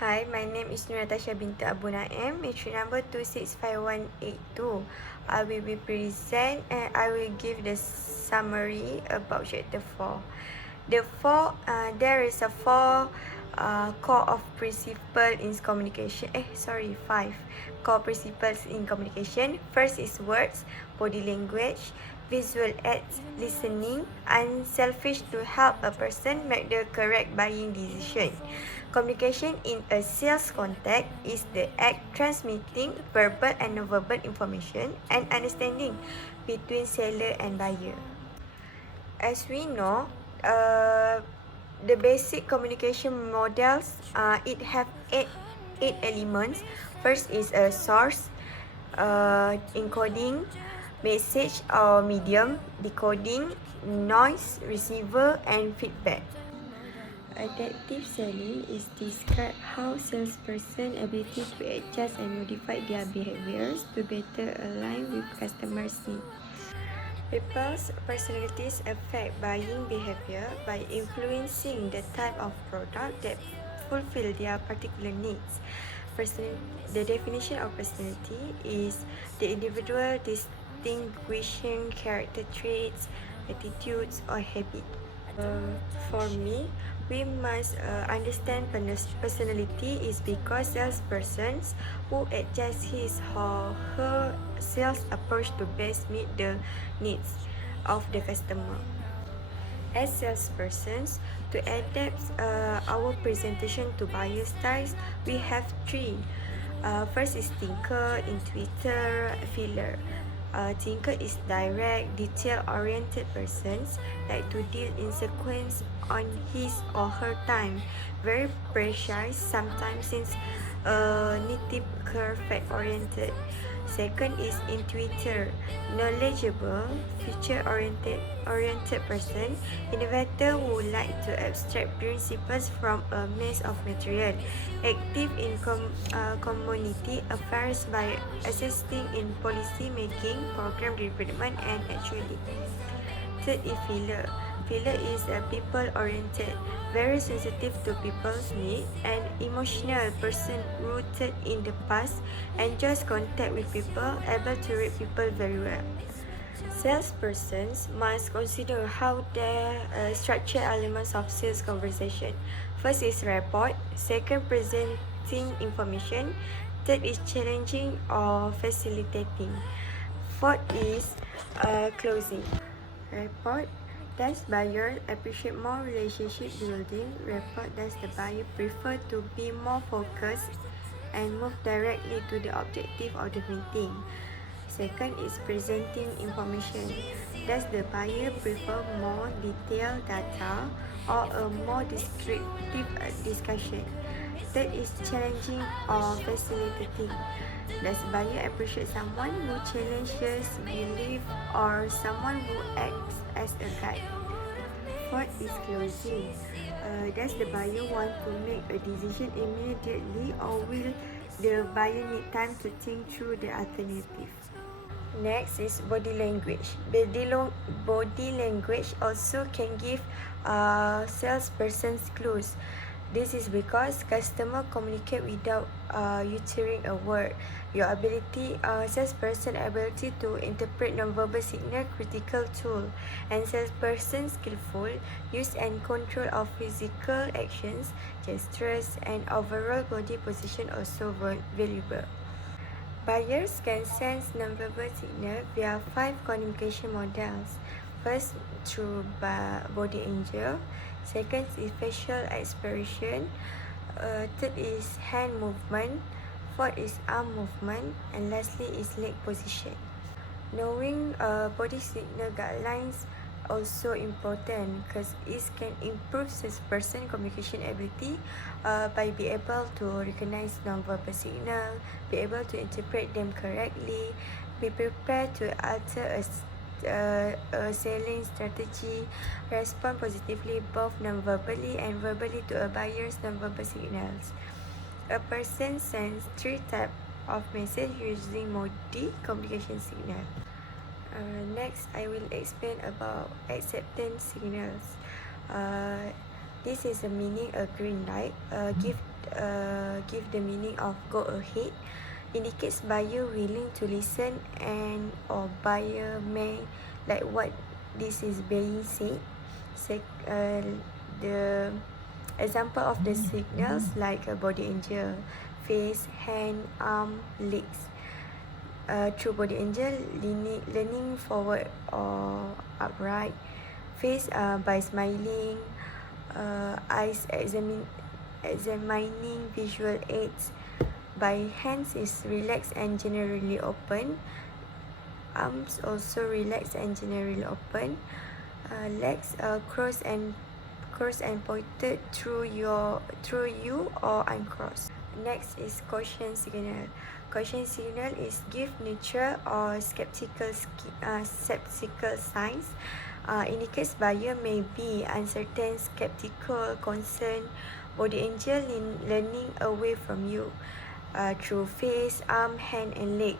Hi, my name is Natasha binti Abu Naim, entry number 265182. I will be present and I will give the summary about chapter 4. There is a core of principle in communication. 5 core principles in communication. First is words, body language, visual aids, listening, unselfish to help a person make the correct buying decision. Communication in a sales context is the act transmitting verbal and non-verbal information and understanding between seller and buyer. As we know, the basic communication models, it have eight elements. First is a source, encoding, message or medium, decoding, noise, receiver, and feedback. Adaptive selling is describe how salesperson ability to adjust and modify their behaviors to better align with customers' needs. People's personalities affect buying behavior by influencing the type of product that fulfill their particular needs. The definition of personality is the individual distinguishing character traits, attitudes, or habits. For me, we must understand personality is because salespersons who adjust his or her sales approach to best meet the needs of the customer. As salespersons, to adapt our presentation to buyer styles, we have three. First is thinker, intuitor, feeler. Thinker is direct, detail-oriented persons like to deal in sequence on his or her time, very precise, sometimes since native curve fact-oriented. Second is intuitor, knowledgeable, future-oriented person, innovator who like to abstract principles from a mass of material, active in community affairs by assisting in policy making, program development, and actually. Third is feeler. Feeler is a people-oriented, very sensitive to people's needs, and emotional person rooted in the past, enjoys contact with people, able to read people very well. Salespersons must consider how they structure elements of sales conversation. First is report, second presenting information, third is challenging or facilitating, fourth is closing. Report, does buyer appreciate more relationship building? Report, does the buyer prefer to be more focused and move directly to the objective of the meeting? Second is presenting information. Does the buyer prefer more detailed data or a more descriptive discussion? Third is challenging or facilitating. Does buyer appreciate someone who challenges belief or someone who acts as a guide? Fourth is closing. Does the buyer want to make a decision immediately or will the buyer need time to think through the alternative? Next is body language. Body language also can give salespersons clues. This is because customer communicate without uttering a word. Your salesperson ability to interpret non-verbal signal critical tool, and salesperson skillful use and control of physical actions, gestures, and overall body position also valuable. Buyers can sense non-verbal signal via 5 communication models. First, through body angle. Second is facial expression. Third is hand movement. Fourth is arm movement. And lastly is leg position. Knowing body signal guidelines also important because it can improve salesperson communication ability by be able to recognize non-verbal signal, be able to interpret them correctly, be prepared to alter a selling strategy, respond positively both non-verbally and verbally to a buyer's non-verbal signals. A person sends 3 types of message using MODI communication signal. Next, I will explain about acceptance signals. This is the meaning a green light. Give give the meaning of go ahead. Indicates buyer willing to listen and or buyer may like what this is being said. The example of the signals like a body angle, face, hand, arm, legs. Through body angle, leaning forward or upright. Face by smiling. Eyes examining visual aids. By hands is relaxed and generally open. Arms also relaxed and generally open. Legs crossed and pointed through you or uncrossed. Next is caution signal. Caution signal is give neutral or skeptical signs. Indicates buyer may be uncertain, skeptical, concerned. Body angle leaning away from you. Through face, arm, hand, and leg.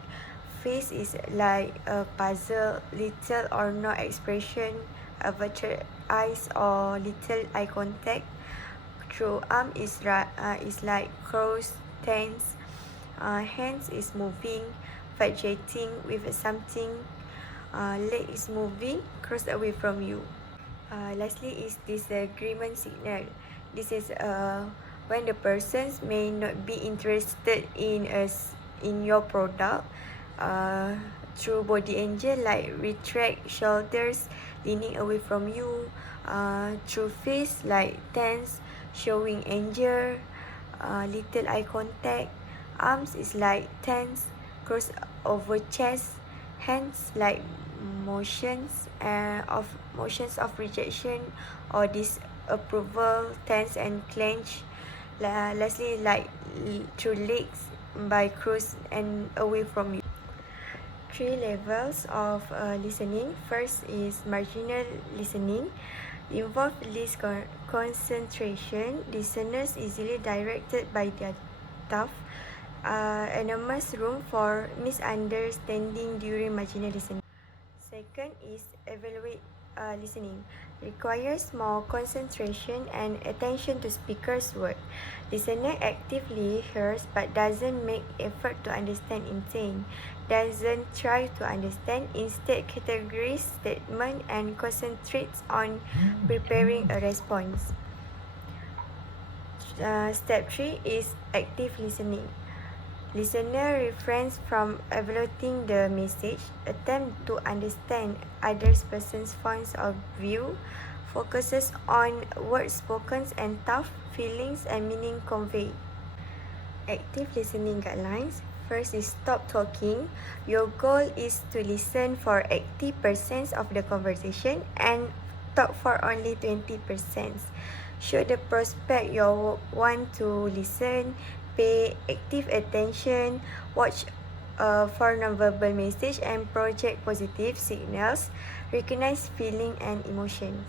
Face is like a puzzle, little or no expression, averted eyes or little eye contact. Through arm is like crossed, tense. Hands is moving, fidgeting with something. Leg is moving, crossed away from you. Lastly is disagreement signal. This is when the persons may not be interested in your product. Through body angle like retract shoulders, leaning away from you. Through face like tense, showing anger, little eye contact. Arms is like tense, cross over chest. Hands like motions of rejection or disapproval, tense and clench. Lastly, like through legs by cross and away from you. 3 levels of listening. First is marginal listening. Involve least concentration. Listeners easily directed by their thought. Enormous room for misunderstanding during marginal listening. Second is evaluate listening. Requires more concentration and attention to speaker's word. Listener actively hears but doesn't make effort to understand intent. Doesn't try to understand, instead categorizes statement and concentrates on preparing a response. Step 3 is active listening. Listener refrains from evaluating the message, attempt to understand other person's points of view, focuses on words spoken and thought, feelings and meaning conveyed. Active listening guidelines. First is stop talking. Your goal is to listen for 80% of the conversation and talk for only 20%. Show the prospect you want to listen. Pay active attention, watch for nonverbal message and project positive signals, recognize feeling and emotions.